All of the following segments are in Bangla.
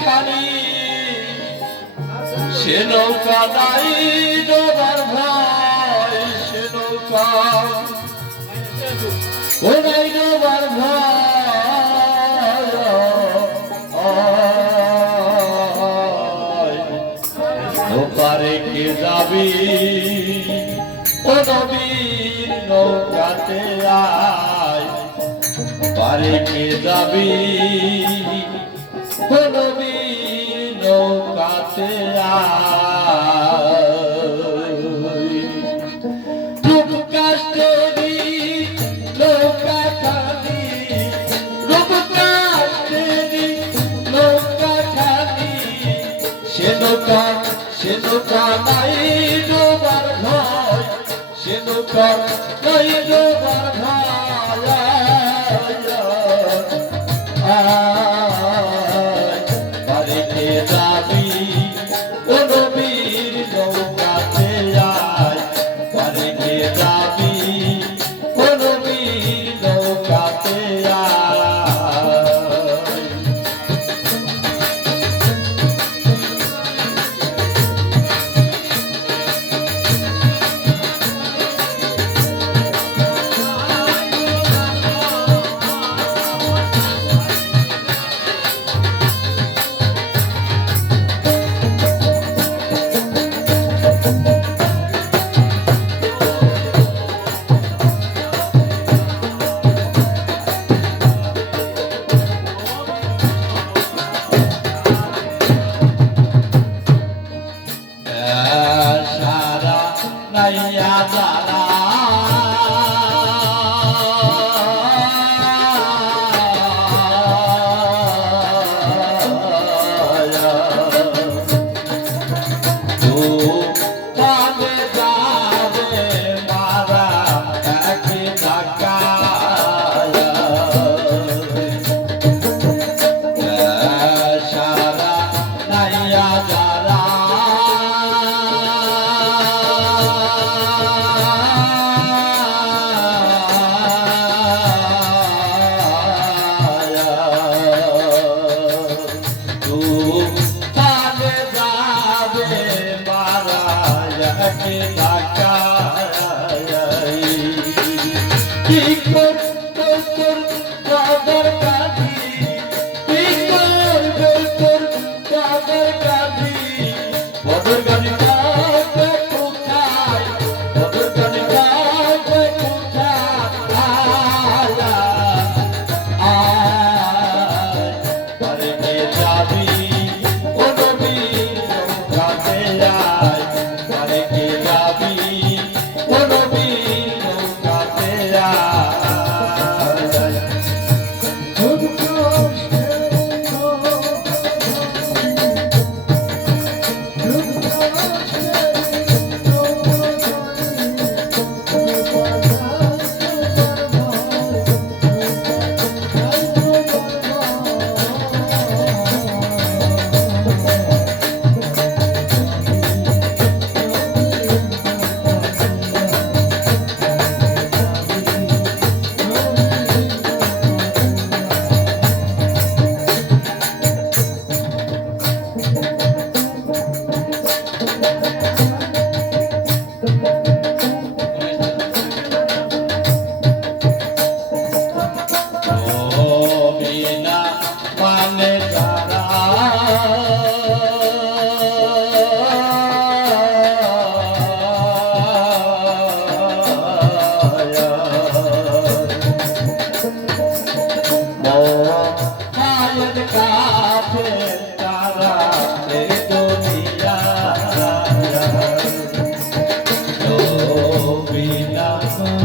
খানি সে নৌকা নাই ডোবার ভাই সে নৌকা ও নাই ডোবার ভাই ওপারে কে যাবি? ও নবীর নৌকাতে আয়। পারে কে যাবি? নৌকাতে রূপ নৌকা খানি রূপ কাষ্টেরি নৌকা খানি সে নৌকা সে নৌকা নাই ডোবার ভয় সে নৌকা নাই ডোবার ভয় 哎呀呀咋啦？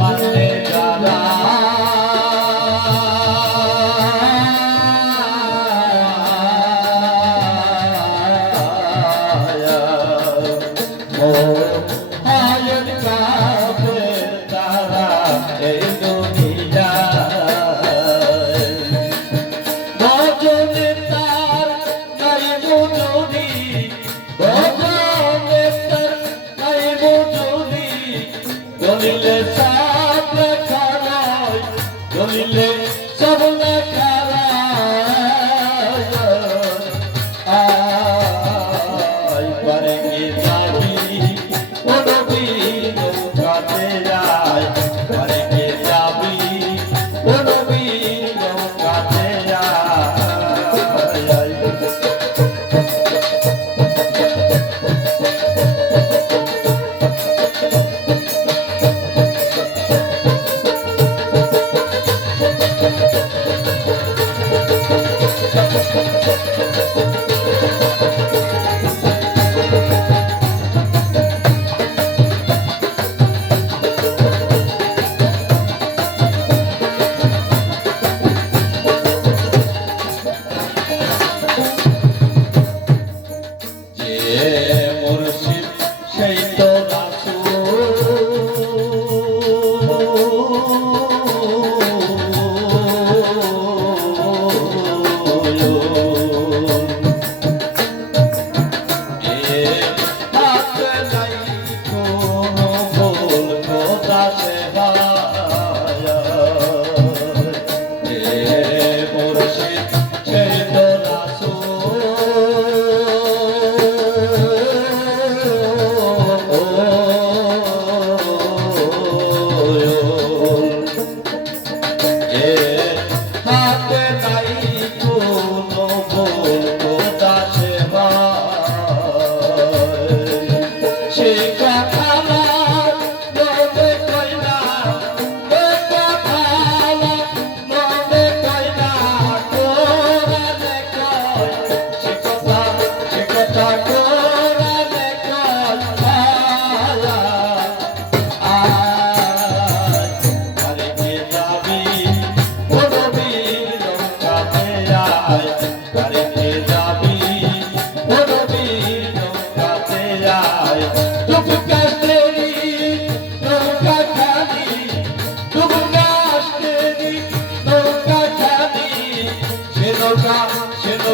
মানে যারা ও আয়ের দলিলে সব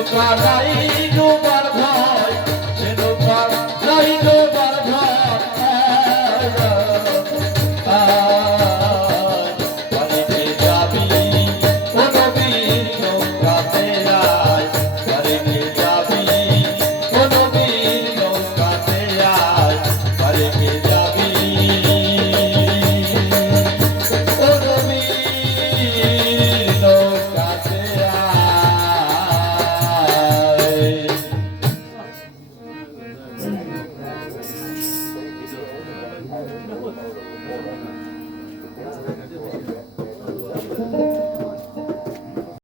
গোপালাই গোপাল